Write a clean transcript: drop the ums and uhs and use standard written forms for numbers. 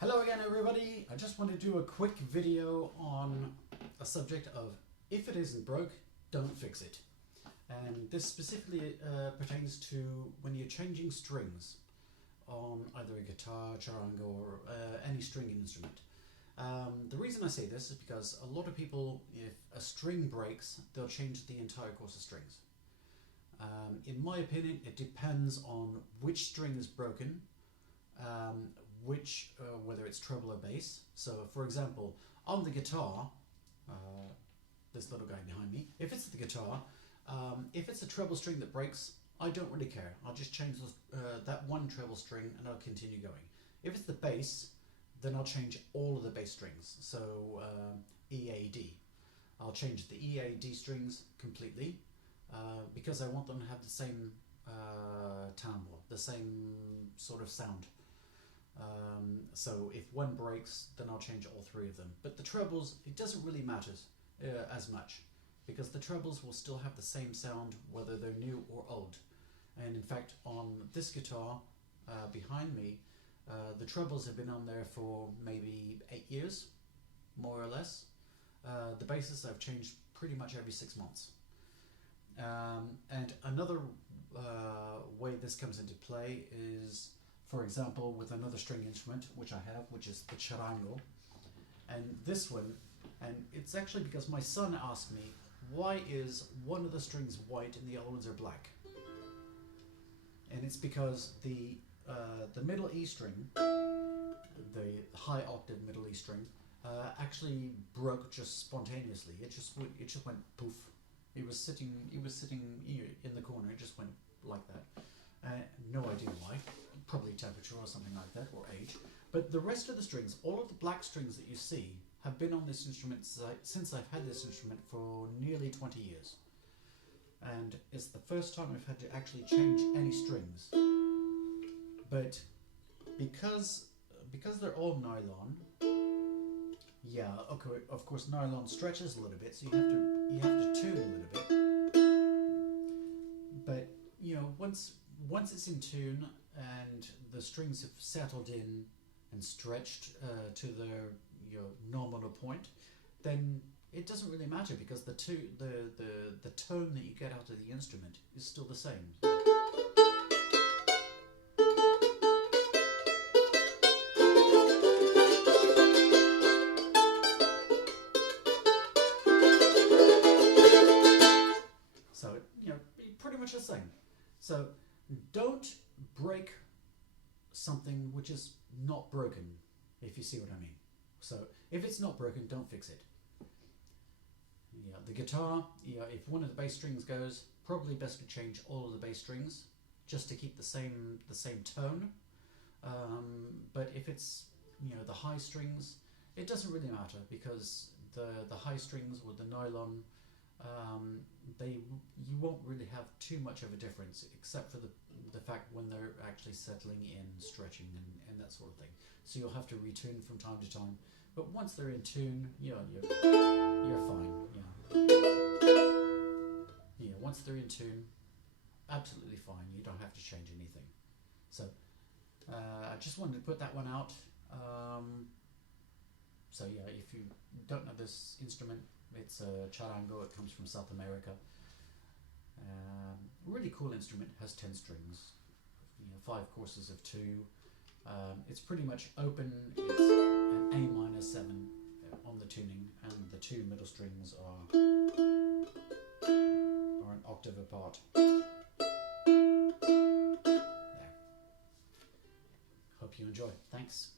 Hello again everybody, I just want to do a quick video on a subject of if it isn't broke, don't fix it. And this specifically pertains to when you're changing strings on either a guitar, charango or any stringed instrument. The reason I say this is because a lot of people, if a string breaks, they'll change the entire course of strings. In my opinion, it depends on which string is broken, whether it's treble or bass. So for example, on the guitar, this little guy behind me, if it's the guitar, if it's a treble string that breaks, I don't really care. I'll just change that one treble string and I'll continue going. If it's the bass, then I'll change all of the bass strings. So E, A, D. I'll change the E, A, D strings completely because I want them to have the same timbre, the same sort of sound. So if one breaks, then I'll change all three of them. But the trebles, it doesn't really matter as much, because the trebles will still have the same sound whether they're new or old. And in fact, on this guitar behind me, the trebles have been on there for maybe 8 years, more or less. The basses I've changed pretty much every 6 months. And another way this comes into play is, for example, with another string instrument which I have, which is the charango. And this one, and it's actually because my son asked me, why is one of the strings white and the other ones are black? And it's because the middle E string, the high octave middle E string, actually broke just spontaneously. It just went poof. It was sitting in the corner. It just went like that. No idea why. Probably temperature or something like that, or age. But the rest of the strings, all of the black strings that you see, have been on this instrument since I've had this instrument for nearly 20 years. And it's the first time I've had to actually change any strings. But because they're all nylon, yeah, okay, of course nylon stretches a little bit, so you have to tune a little bit. But you know, once it's in tune and the strings have settled in and stretched to their nominal point, then it doesn't really matter, because the tone that you get out of the instrument is still the same. So pretty much the same. So don't break something which is not broken, if you see what I mean. So if it's not broken, don't fix it. Yeah, the guitar, if one of the bass strings goes, probably best to change all of the bass strings just to keep the same tone. But if it's the high strings, it doesn't really matter, because the high strings with the nylon, you won't really have too much of a difference, except for the fact when they're actually settling in, stretching and that sort of thing. So you'll have to retune from time to time. But once they're in tune, you're fine. Yeah, once they're in tune, absolutely fine. You don't have to change anything. So I just wanted to put that one out. So yeah, if you don't know this instrument, it's a charango. It comes from South America. Really cool instrument. Has 10 strings, 5 courses of 2. It's pretty much open. It's an A minor 7 on the tuning, and the 2 middle strings are an octave apart. There. Hope you enjoy. Thanks.